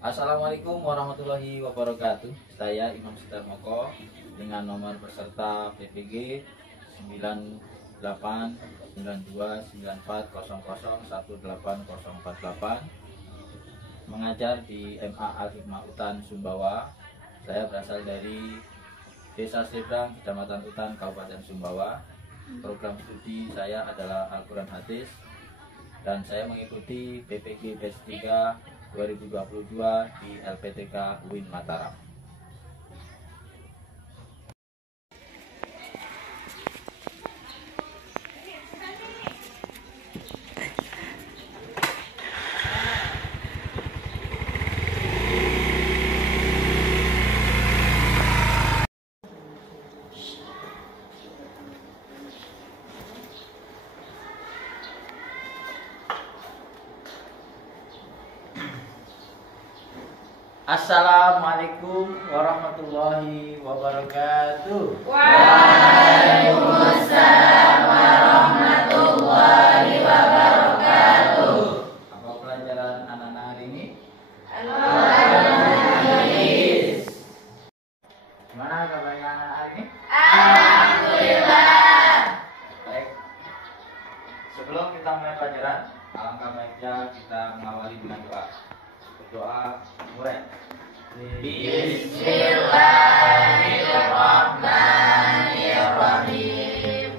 Assalamualaikum warahmatullahi wabarakatuh. Saya Imam Sudarmoko dengan nomor peserta PPG 989294001848 mengajar di MA Al-Hikmah Utan Sumbawa. Saya berasal dari Desa Seberang, Kecamatan Utan, Kabupaten Sumbawa. Program studi saya adalah Al-Quran Hadis dan saya mengikuti PPG Batch 3 2022 di LPTK UIN Mataram. Assalamualaikum warahmatullahi wabarakatuh. Waalaikumsalam warahmatullahi wabarakatuh. Apa pelajaran anak-anak hari ini? Al-Hadis. Gimana kabarnya anak hari ini? Alhamdulillah. Baik. Sebelum kita mulai pelajaran, alangkah baiknya kita mengawali dengan doa. Berdoa mulai. Bismillahirrahmanirrahim.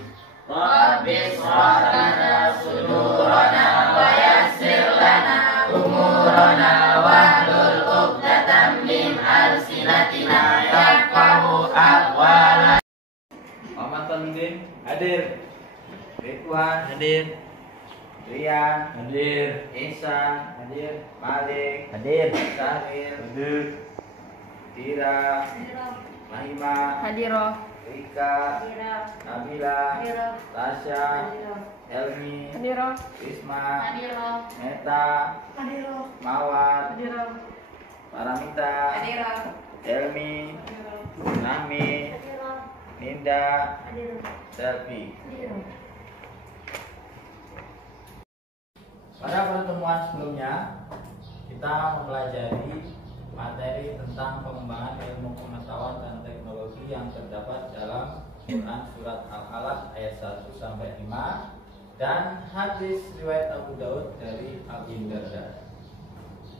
Rabbi shrah lana sudurana wa yassir lana umurana wahlul 'uqdatam min alsinatina yafqahu aqwalana. Muhammad Taludin hadir. Ridwan hadir. Rian hadir. Ihsan hadir. Malik hadir. Sahir hadir. Tira Mahima Hadiroh. Rika Nabila Tasya Helmi Hadiroh. Risma Hadiroh. Meta Hadiroh. Mawar Hadiroh. Paramita Hadiroh. Helmi Nami Ninda Selvi. Pada pertemuan sebelumnya kita mempelajari materi tentang pengembangan ilmu pengetahuan dan teknologi yang terdapat dalam Quran Surat Al-Alaq ayat 1 sampai 5 dan hadis riwayat Abu Daud dari Abu Darda.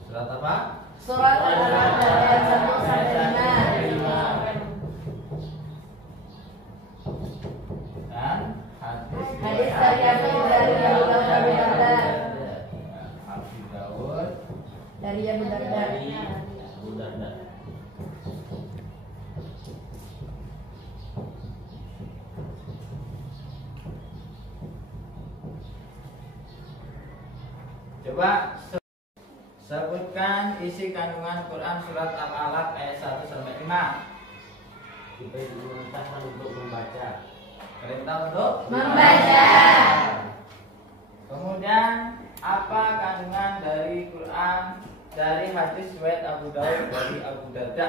Surat apa? Surat Al-Alaq ayat 1 sampai 5. Dan hadis dari Abu Darda. Abu Daud Dari Abu Darda. Abu Darda. Coba sebutkan isi kandungan Quran Surat Al-Alaq ayat 1 sampai 5. Kita diperintahkan untuk membaca. Perintah untuk Membaca. Kemudian apa kandungan dari Quran dari hadis riwayat Abu Daud dari Abu Darda?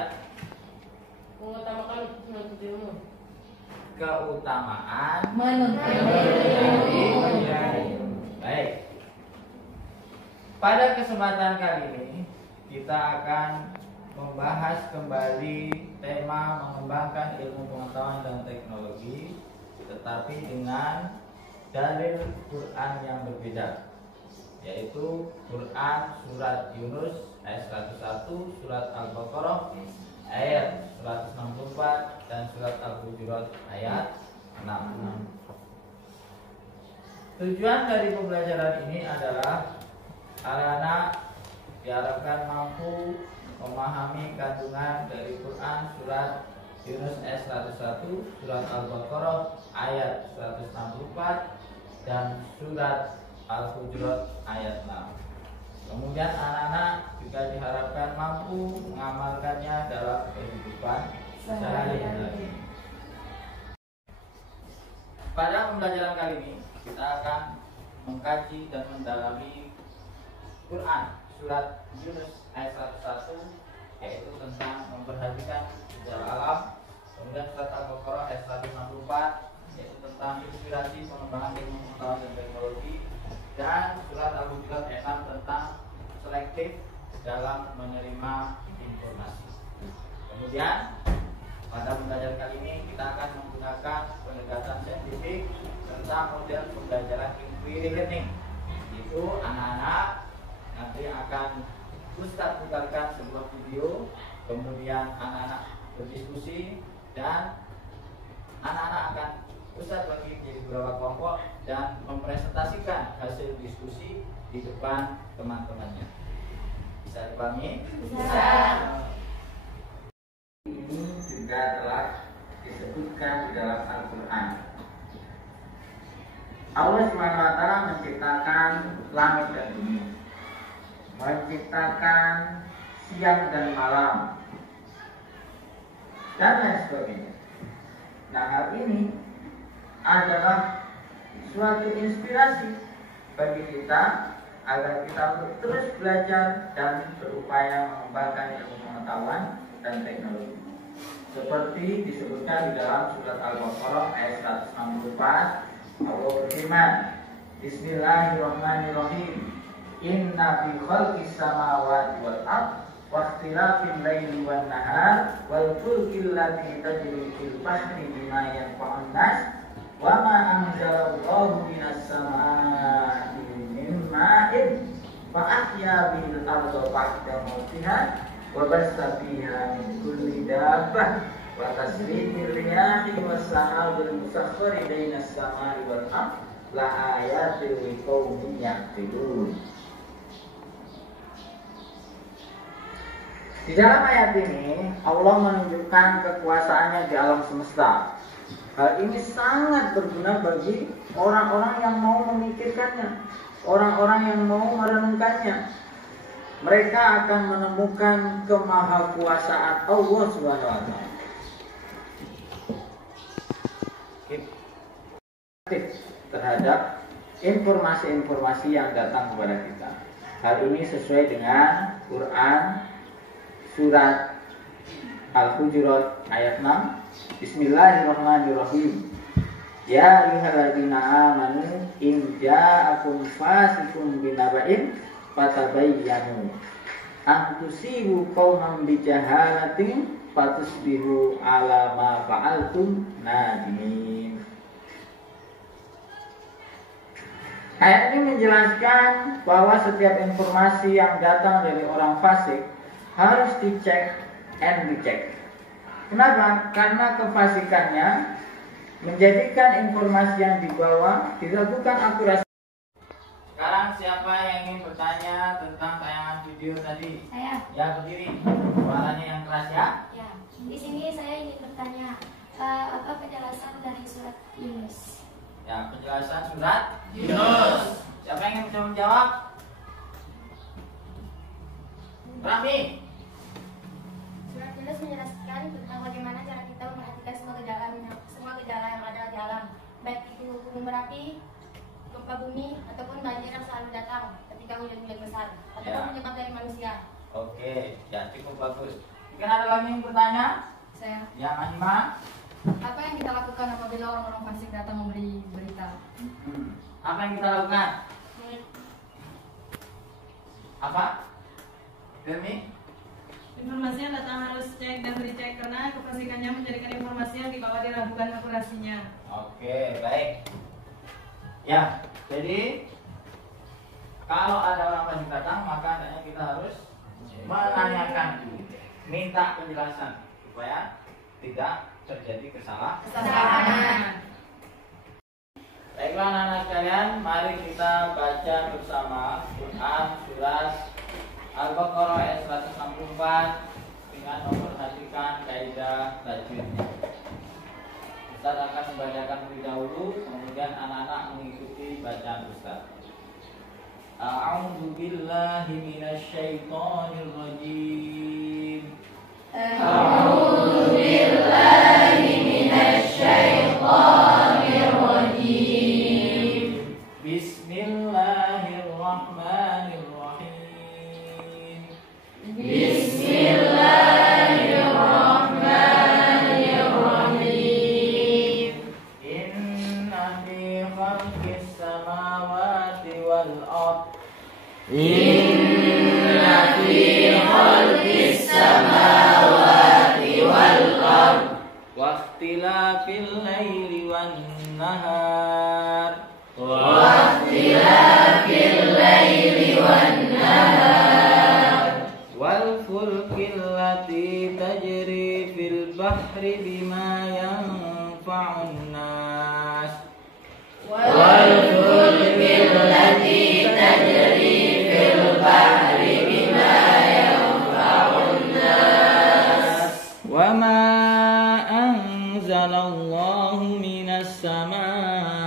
Mengutamakan menuntut ilmu. Keutamaan Menuntut ilmu. Baik. Pada kesempatan kali ini kita akan membahas kembali tema mengembangkan ilmu pengetahuan dan teknologi, tetapi dengan dalil Quran yang berbeda, yaitu Quran Surat Yunus ayat 101, Surat Al-Baqarah ayat 164 dan Surat Al-Hujurat ayat 66. Tujuan dari pembelajaran ini adalah anak-anak diharapkan mampu memahami kandungan dari Quran Surat Yunus ayat 101, Surat Al-Baqarah ayat 164 dan Surat Al-Hujurat ayat 6. Kemudian anak-anak juga diharapkan mampu mengamalkannya dalam kehidupan sehari-hari. Pada pembelajaran kali ini kita akan mengkaji dan mendalami Quran Surat Yunus ayat 101, yaitu tentang memperhatikan sejarah alam. Kemudian Surat Al-Baqarah ayat 164, yaitu tentang inspirasi pengembangan ilmu pengetahuan dan teknologi. Dan Surat Al-Hujurat ayat 6 tentang selektif dalam menerima informasi. Kemudian pada pembelajaran kali ini kita akan menggunakan pendekatan saintifik tentang model pembelajaran inquiry learning. Itu anak-anak nanti akan Ustadz putarkan sebuah video, kemudian anak-anak berdiskusi dan anak-anak akan Ustadz bagi menjadi beberapa kelompok dan mempresentasikan hasil diskusi di depan teman-temannya. Bisa dipahami? Bisa. Ini juga telah disebutkan di dalam Al-Quran. Allah SWT menciptakan langit dan bumi, menciptakan siang dan malam, dan lain sebagainya. Nah, hal ini adalah suatu inspirasi bagi kita agar kita terus belajar dan berupaya mengembangkan ilmu pengetahuan dan teknologi. Seperti disebutkan di dalam surat Al-Baqarah ayat 164, Allah berfirman, Bismillahirrahmanirrahim. Inna fi khalqis samawati wal ardh wa ikhtilafil laili wan nahar wal fulkil lati tajri fil bahri bima yanfa'un nas wa ma anzalallahu minas samaa'i min ma'in fa ahya bil ardi ba'da mautiha wa bassa fiha min kulli dabbah wa tasrifir riyahi was sahabil musakhkhari bainas samaa'i wal ardh la ayatin liqaumin ya'qilun. Di dalam ayat ini Allah menunjukkan kekuasaannya di alam semesta. Hal ini sangat berguna bagi orang-orang yang mau memikirkannya, orang-orang yang mau merenungkannya. Mereka akan menemukan kemahakuasaan Allah SWT. Terhadap informasi-informasi yang datang kepada kita. Hal ini sesuai dengan Quran Surat Al-Hujurat ayat 6. Bismillahirrahmanirrahim. Ya ayyuhalladzina amanu in ja'akum fasiqun binaba'in fatabayyanu an tusibu qauman bijahalatin fatusbihu ala ma fa'altum nadimin. Ayat ini menjelaskan bahwa setiap informasi yang datang dari orang fasik harus dicek and dicek. Kenapa? Karena kefasikannya menjadikan informasi yang dibawa diragukan akurasi. Sekarang siapa yang ingin bertanya tentang tayangan video tadi? Saya. Ya, berdiri. Suaranya yang keras ya. Ya. Di sini saya ingin bertanya apa penjelasan dari surat Yunus? Ya, penjelasan surat Yunus. Siapa yang ingin mencoba menjawab? Rami. Surat Yunus menjelaskan tentang bagaimana cara kita memperhatikan semua gejala yang ada di alam, baik itu gunung berapi, gempa bumi, ataupun banjir yang selalu datang ketika hujan-hujan besar, ataupun penyebab dari manusia. Oke, ya cukup bagus. Mungkin ada lagi yang bertanya? Saya. Ya, Mahima. Apa yang kita lakukan apabila orang-orang fasik datang memberi berita? Apa yang kita lakukan? Apa? Demi? Informasi yang datang harus cek dan dicek karena kefasikannya menjadikan informasi yang dibawa diragukan akurasinya. Oke, baik. Ya, jadi kalau ada orang fasik datang, maka hendaknya kita harus menanyakan dulu, minta penjelasan supaya tidak terjadi kesalahan. Baiklah anak-anak sekalian, mari kita baca bersama Quran surat Al-Baqarah ayat 164 dengan memperhatikan kaidah tajwidnya. Ustaz akan membacakan terlebih dahulu, kemudian anak-anak mengikuti bacaan Ustaz. A'udzu billahi minasyaitonir rajim. A'udzu billahi minasyaitonir rajim. Bismillahirrahmanirrahim. Bismillahirrahmanirrahim. Inna fi khalqis samawati wal ardh Inna fi khalqis samawati wal ard wa ikhtilafil laili wan nahar wal fulkil lati tajri fil bahri bima yanfa'un nas wa ma anzalallahu minas samaa'i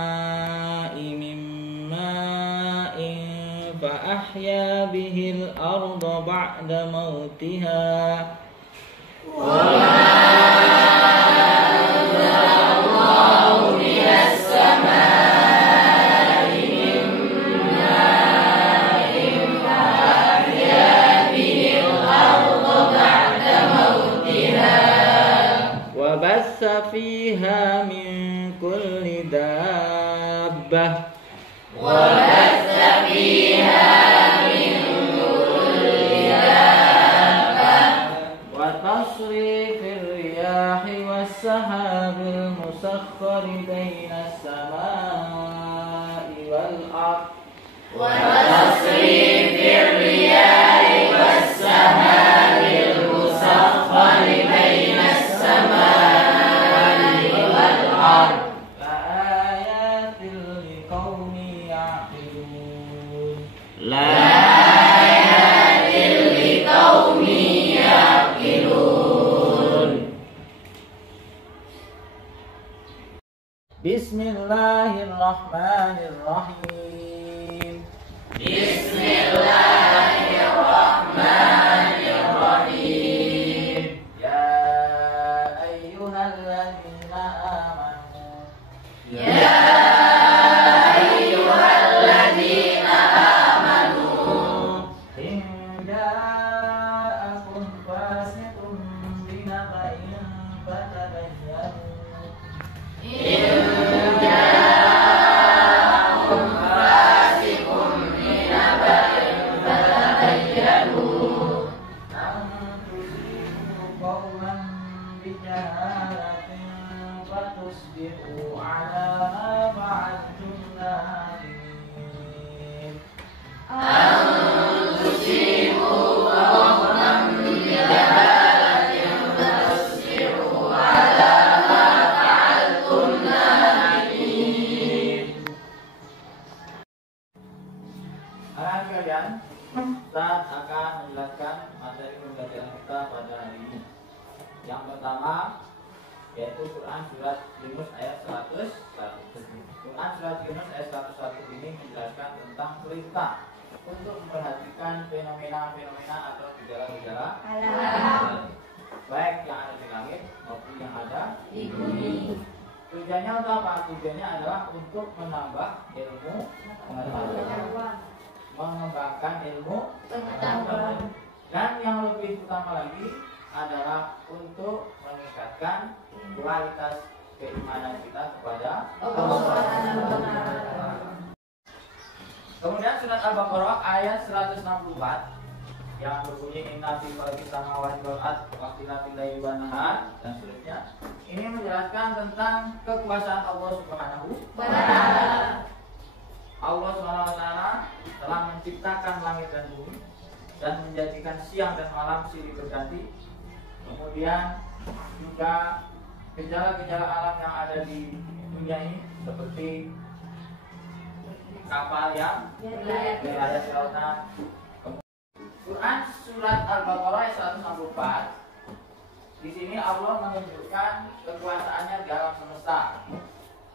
min ma'in fa ahya bihil arda ba'da mautiha wa bassa fiha min kulli dabbah wa tasrifir riyahi was sahabil musakhkhari bainas samaa'i wal ardh laayatil liqaumin ya'qilun Bismillahirrahmanirrahim. Ya ayyuhalladzina amanu in ja'akum fasiqun binaba'in fatabayyanu an tusibu qauman bijahalatin fatusbihu ala ma fa'altum nadimin. Anak kalian, Ustaz akan menjelaskan materi pembelajaran kita pada hari ini. Yang pertama yaitu Quran surat Yunus ayat 101. Quran surat Yunus ayat 101 ini menjelaskan tentang perintah untuk memperhatikan fenomena-fenomena atau gejala-gejala alam, baik yang ada di langit maupun yang ada di bumi. Tujuannya untuk apa? Tujuannya adalah untuk menambah ilmu pengetahuan, mengembangkan ilmu pengetahuan, dan yang lebih utama lagi adalah untuk meningkatkan kualitas keimanan kita kepada Allah. Kemudian surat Al-Baqarah ayat 164 yang berbunyi inna fi khalqis samawati wal ardi wa ikhtilafil laili wan nahar dan seterusnya. Ini menjelaskan tentang kekuasaan Allah Subhanahu wa taala. Allah Subhanahu wa taala telah menciptakan langit dan bumi dan menjadikan siang dan malam silih berganti. Kemudian juga gejala-gejala alam yang ada di dunia ini seperti kapal yang berada di lautan. Quran surat Al-Baqarah ayat 164. Di sini Allah menunjukkan kekuasaannya dalam semesta.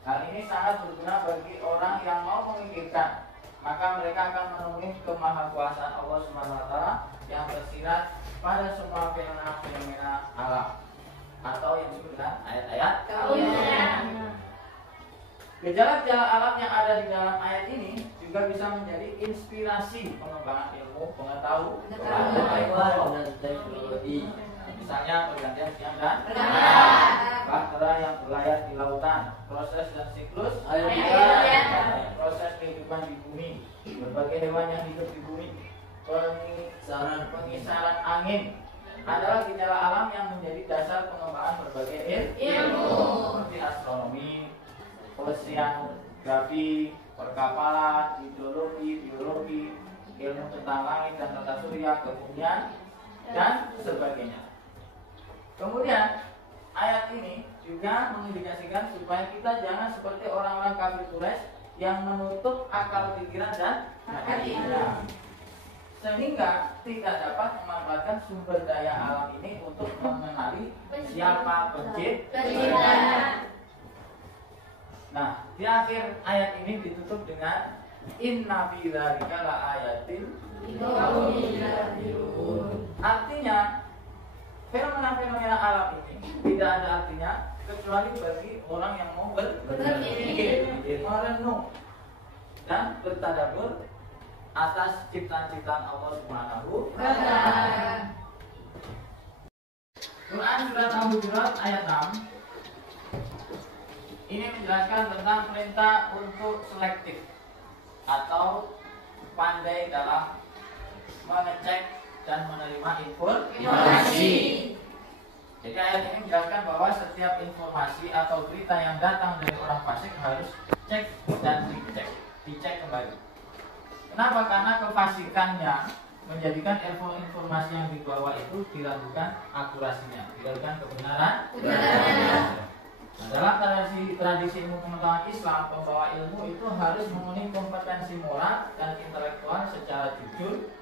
Hal ini sangat berguna bagi orang yang mau memikirkan, maka mereka akan menemui kemahakuasaan Allah Subhanahu wa taala yang tersirat pada semua fenomena alam atau yang disebut dengan ayat-ayat kauniyah. Gejala-gejala alam yang ada di dalam ayat ini juga bisa menjadi inspirasi pengembangan ilmu pengetahuan dan teknologi. Misalnya pergantian siang dan malam, bahtera yang berlayar di lautan, proses dan siklus proses kehidupan di bumi, berbagai hewan yang hidup di bumi, pengisaran angin adalah gejala alam yang menjadi dasar pengembangan berbagai ilmu seperti astronomi, oceanografi, perkapalan, hidrologi, biologi, ilmu tentang langit dan tata surya, kebumian, dan sebagainya. Kemudian ayat ini juga mengindikasikan supaya kita jangan seperti orang-orang kafir Quraisy yang menutup akal pikiran dan hati kita, sehingga tidak dapat memanfaatkan sumber daya alam ini untuk mengenali siapa pencipta. Nah, di akhir ayat ini ditutup dengan inna fi dzalika laayatin liqaumin yu'minun. Artinya, fenomena-fenomena alam ini tidak ada artinya kecuali bagi orang yang mau berpikir, merenung dan bertadabbur atas ciptaan-ciptaan Allah Subhanahu wa Ta'ala. Quran surat Al-Hujurat ayat 6 ini menjelaskan tentang perintah untuk selektif atau pandai dalam mengecek dan menerima informasi. Jadi ayat ini menjelaskan bahwa setiap informasi atau berita yang datang dari orang fasik harus cek dan dicek kembali. Kenapa? Karena kefasikannya menjadikan informasi yang dibawa itu diragukan akurasinya, diragukan kebenaran. Nah, dalam tradisi ilmu pengetahuan Islam, pembawa ilmu itu harus memenuhi kompetensi moral dan intelektual secara jujur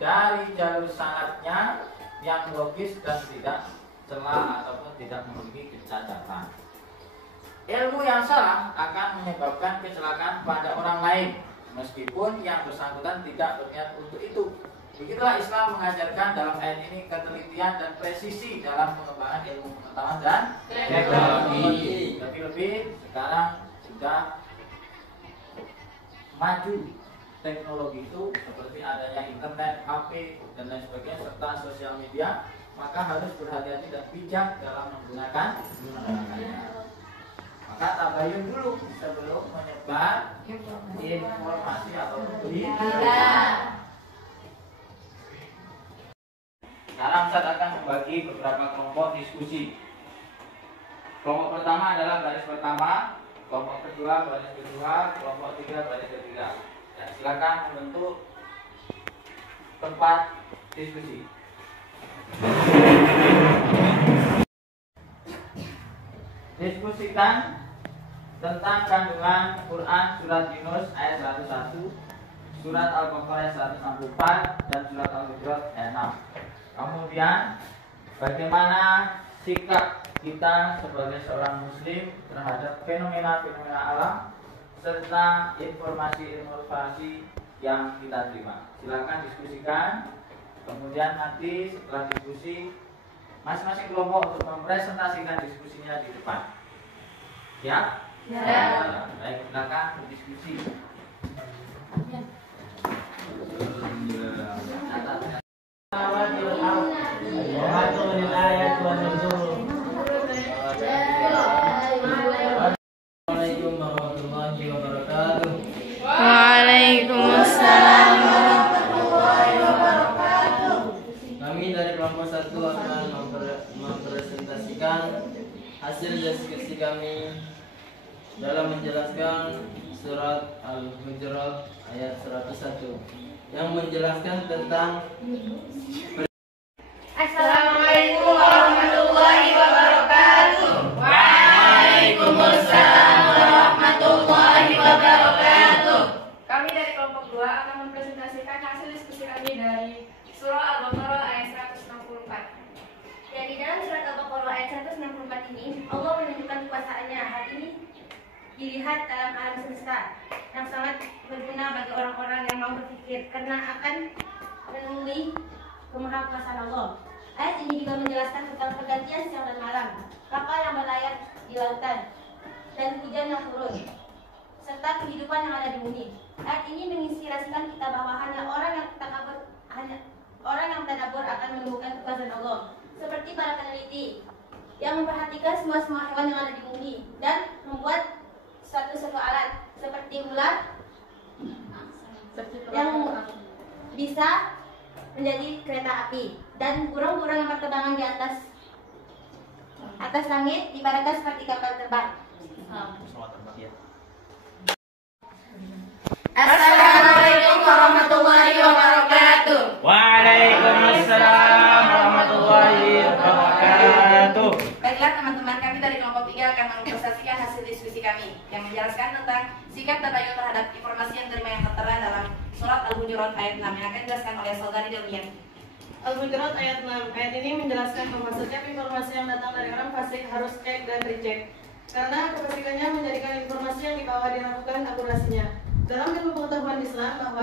dari jalur sanadnya yang logis dan tidak celah ataupun tidak memiliki kecacatan. Ilmu yang salah akan menyebabkan kecelakaan pada orang lain, meskipun yang bersangkutan tidak berniat untuk itu. Begitulah Islam mengajarkan dalam ayat ini ketelitian dan presisi dalam pengembangan ilmu pengetahuan dan teknologi. Lebih-lebih sekarang sudah maju teknologi itu seperti adanya internet, HP, dan lain sebagainya serta sosial media, maka harus berhati-hati dan bijak dalam menggunakannya. Maka tabayun dulu sebelum menyebar informasi atau berita. Sekarang Ustaz akan membagi beberapa kelompok diskusi. Kelompok pertama adalah baris pertama, kelompok kedua baris kedua, kelompok tiga baris ketiga. Ya, silakan membentuk tempat diskusi. Diskusikan tentang kandungan Quran surat Yunus ayat 101, surat Al-Baqarah ayat 164, dan surat Al-Hujurat ayat 6. Kemudian bagaimana sikap kita sebagai seorang muslim terhadap fenomena-fenomena alam serta informasi yang kita terima. Silakan diskusikan. Kemudian nanti setelah diskusi masing-masing kelompok untuk mempresentasikan diskusinya di depan. Ya? Ya. Baik, silakan berdiskusi. Assalamualaikum warahmatullahi wabarakatuh. Waalaikumsalam warahmatullahi wabarakatuh. Kami dari kelompok 1 akan mempresentasikan hasil diskusi kami dalam menjelaskan surat Al-Hujurat ayat 101 yang menjelaskan tentang Assalamualaikum warahmatullahi wabarakatuh. Waalaikumsalam warahmatullahi wabarakatuh. Kami dari kelompok 2 akan mempresentasikan hasil diskusi kami dari surah Al-Baqarah ayat 164. Dan di dalam surat Al-Baqarah ayat 164 ini, Allah menunjukkan kekuasaannya. Hal ini dilihat dalam alam semesta yang sangat berguna bagi orang-orang yang mau berpikir karena akan menemui kemahakuasaan Allah. Ayat ini juga menjelaskan tentang pergantian siang dan malam, kapal yang berlayar di lautan, dan hujan yang turun, serta kehidupan yang ada di bumi. Ayat ini menginspirasikan kita bahwa hanya orang yang tadabbur akan menemukan kekuasaan Allah. Seperti para peneliti yang memperhatikan semua hewan yang ada di bumi dan membuat suatu alat seperti ular yang bisa menjadi kereta api, dan burung-burung yang berterbangan di atas langit ibaratnya seperti kapal terbang. Assalamualaikum warahmatullahi wabarakatuh. Waalaikumsalam warahmatullahi wabarakatuh. Baiklah teman-teman, kami dari kelompok 3 akan mempresentasikan hasil diskusi kami yang menjelaskan tentang sikap tabayun terhadap informasi yang diterima yang tertera dalam surat Al-Hujurat ayat 6 yang akan dijelaskan oleh Saudari Delmian. Al-Hujurat ayat 6. Ayat ini menjelaskan bahwa setiap informasi yang datang dari orang fasik harus cek dan recheck, karena kefasikannya menjadikan informasi yang dibawa diragukan akurasinya. Dalam ilmu pengetahuan Islam, bahwa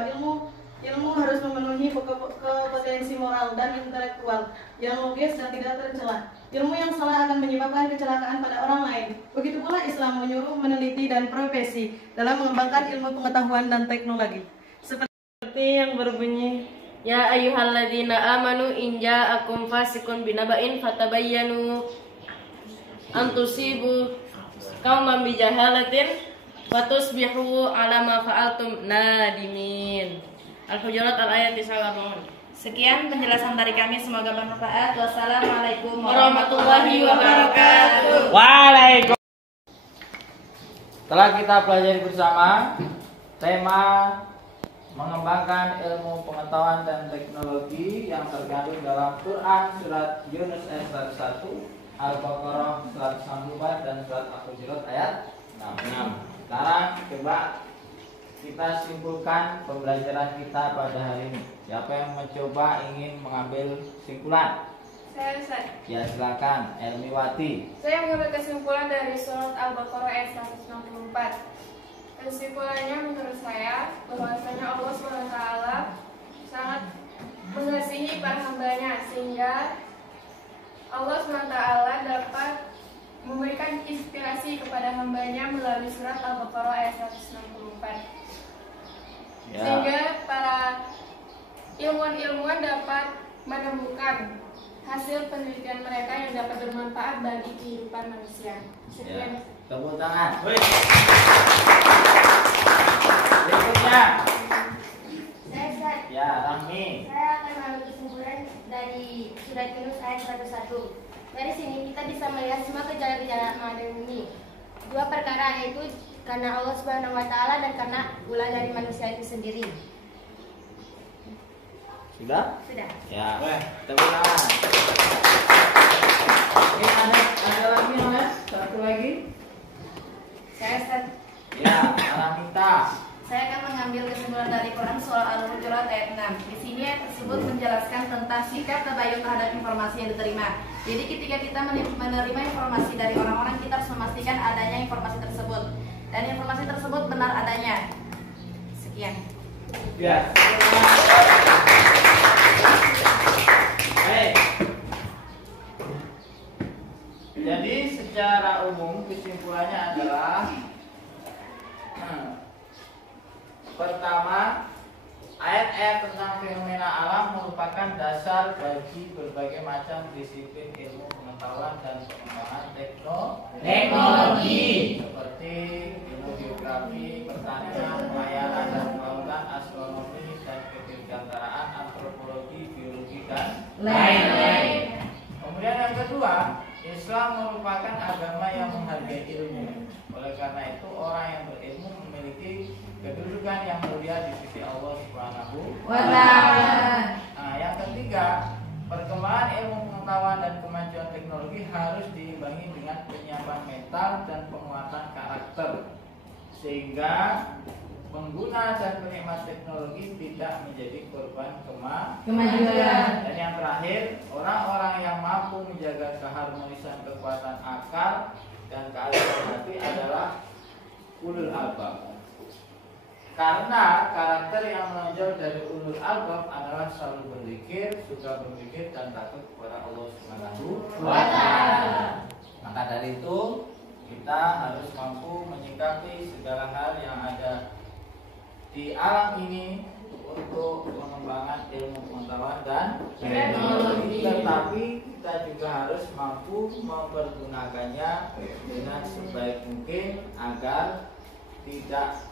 ilmu harus memenuhi kompetensi moral dan intelektual yang logis dan tidak tercela. Ilmu yang salah akan menyebabkan kecelakaan pada orang lain. Begitu pula Islam menyuruh meneliti dan profesi dalam mengembangkan ilmu pengetahuan dan teknologi. Seperti yang berbunyi, Ya ayyuhalladzina amanu in ja'akum fasiqun binaba'in fatabayyanu an tusibu qauman bijahalatin wa tusbihu ala ma fa'altum nadimin. Al-Hujurat al-ayat 9. Sekian penjelasan dari kami, semoga bermanfaat. Wassalamualaikum Warahmatullahi wabarakatuh. Waalaikumsalam. Telah kita pelajari bersama tema mengembangkan ilmu pengetahuan dan teknologi yang terkandung dalam Quran surat Yunus ayat 101, Al-Baqarah 164 dan surat Al-Hujurat ayat 6. Sekarang coba kita simpulkan pembelajaran kita pada hari ini. Siapa yang mencoba ingin mengambil kesimpulan? Saya. Ya silakan, Elmiwati. Saya mengambil kesimpulan dari surat Al-Baqarah ayat 164. Kesimpulannya menurut saya bahwasanya Allah SWT sangat mengasihi para hambanya, sehingga Allah SWT dapat memberikan inspirasi kepada hambanya melalui surat Al-Baqarah ayat 164. Ya. Sehingga para ilmuwan-ilmuwan dapat menemukan hasil penelitian mereka yang dapat bermanfaat bagi kehidupan manusia. Sekian. Ya. Tepuk tangan. Berikutnya. Saya Ya, Rahmi. akan mengambil kesimpulan dari surat Yunus ayat 101. Dari sini kita bisa melihat semua gejala-gejala ada ini. Dua perkara, yaitu karena Allah Subhanahu wa taala dan karena ulah dari manusia itu sendiri. Sudah? Sudah. Ya. Tepuk tangan. Oke, ada lagi Mas? Satu lagi. Saya Ya, Aramita. Saya akan mengambil kesimpulan dari Quran surah Al-Hujurat ayat 6. Di sini ayat tersebut menjelaskan tentang sikap tabayun terhadap informasi yang diterima. Jadi ketika kita menerima informasi dari orang-orang, kita harus memastikan adanya informasi tersebut dan informasi tersebut benar adanya. Sekian. Ya. Baik. Jadi secara umum kesimpulannya adalah pertama, ayat-ayat tentang fenomena alam merupakan dasar bagi berbagai macam disiplin ilmu pengetahuan dan pengembangan teknologi seperti ilmu geografi, pertanian, pelayaran dan kelautan, astronomi dan kedirgantaraan, antropologi, biologi dan lain-lain. Kemudian yang kedua, Islam merupakan agama yang menghargai ilmu. Oleh karena itu orang yang berilmu memiliki kedudukan yang mulia di sisi Allah Subhanahu wa Ta'ala. Nah, yang ketiga, perkembangan ilmu pengetahuan dan kemajuan teknologi harus diimbangi dengan penyiapan mental dan penguatan karakter, sehingga pengguna dan penikmat teknologi tidak menjadi korban kemajuan. Dan yang terakhir, orang-orang yang mampu menjaga keharmonisan kekuatan akal dan kealihan hati adalah ulul albab. Karena karakter yang menonjol dari ulul albab adalah selalu berzikir, suka berpikir dan takut kepada Allah Subhanahu wa Ta'ala. Maka dari itu kita harus mampu menyikapi segala hal yang ada di alam ini untuk mengembangkan ilmu pengetahuan dan teknologi. Tetapi kita juga harus mampu mempergunakannya dengan sebaik mungkin agar tidak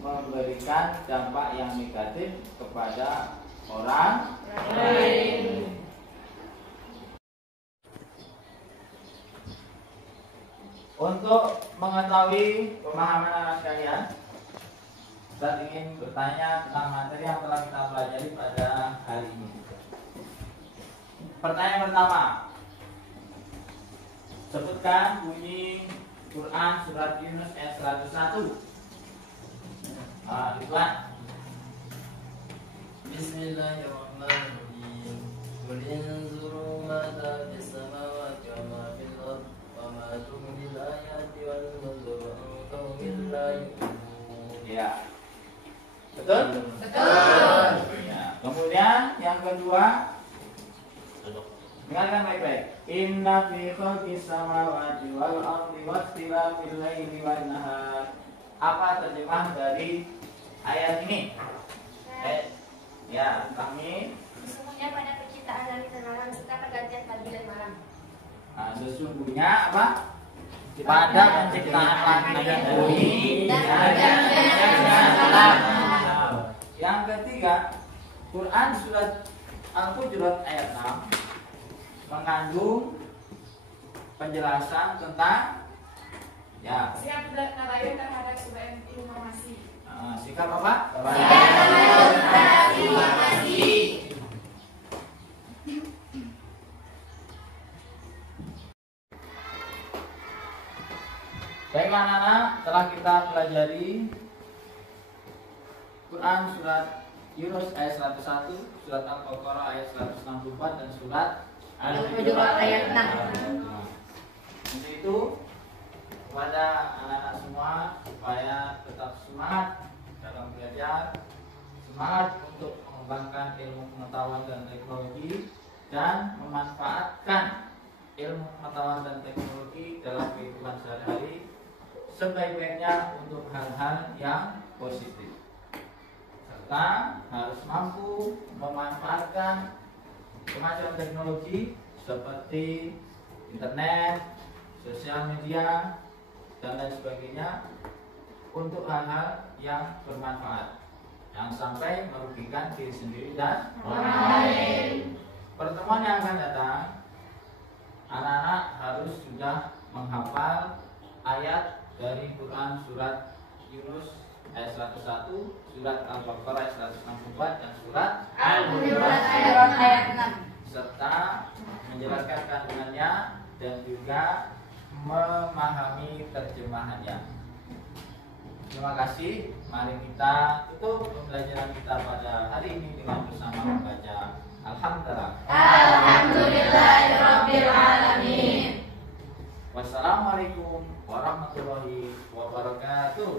memberikan dampak yang negatif kepada orang Lain. Untuk mengetahui pemahaman anak sekalian, saya ingin bertanya tentang materi yang telah kita pelajari pada hari ini. Pertanyaan pertama, sebutkan bunyi Quran surat Yunus ayat 101. Ridwan. Bismillahirrahmanirrahim. Qul inzuru madza fis samawati wa ma fil ardh wa ma tughni al-ayati wal nuzur an qaumin la yu'minun. Ya. Betul? Betul. Ya. Kemudian yang kedua, dengarkan baik-baik. Inna fi khalqis samawati wal ardi wakhtilafil laili wan nahar. Apa terjemah dari ayat ini? Ya, kami. Sesungguhnya pada penciptaan langit dan malam serta pergantian pagi dan malam. Nah, sesungguhnya apa? Pada penciptaan langit dan bumi dan pergantian malam. Yang ketiga, Quran surat Al-Hujurat ayat 6 mengandung penjelasan tentang ya Sikap tabayun terhadap sebuah informasi. sikap apa? Baiklah anak-anak, telah kita pelajari Quran surat Yunus ayat 101, surat Al-Baqarah ayat 164 dan surat Al-Hujurat ayat 6. Untuk itu kepada anak-anak semua supaya tetap semangat dalam belajar, semangat untuk mengembangkan ilmu pengetahuan dan teknologi dan memanfaatkan ilmu pengetahuan dan teknologi dalam kehidupan sehari-hari sebaik-baiknya untuk hal-hal yang positif, serta harus mampu memanfaatkan kemajuan teknologi seperti internet, sosial media, dan lain sebagainya untuk hal-hal yang bermanfaat, yang sampai merugikan diri sendiri dan orang lain. Pertemuan yang akan datang, anak-anak harus sudah menghafal ayat dari Quran surat Yunus ayat 101, surat Al-Baqarah ayat 164 dan surat Al-Hujurat ayat 6. serta menjelaskan kandungannya dan juga memahami terjemahannya. Terima kasih. Mari kita tutup pembelajaran kita pada hari ini dengan bersama membaca Alhamdulillah. Alhamdulillahirabbil alamin. Wassalamualaikum warahmatullahi wabarakatuh.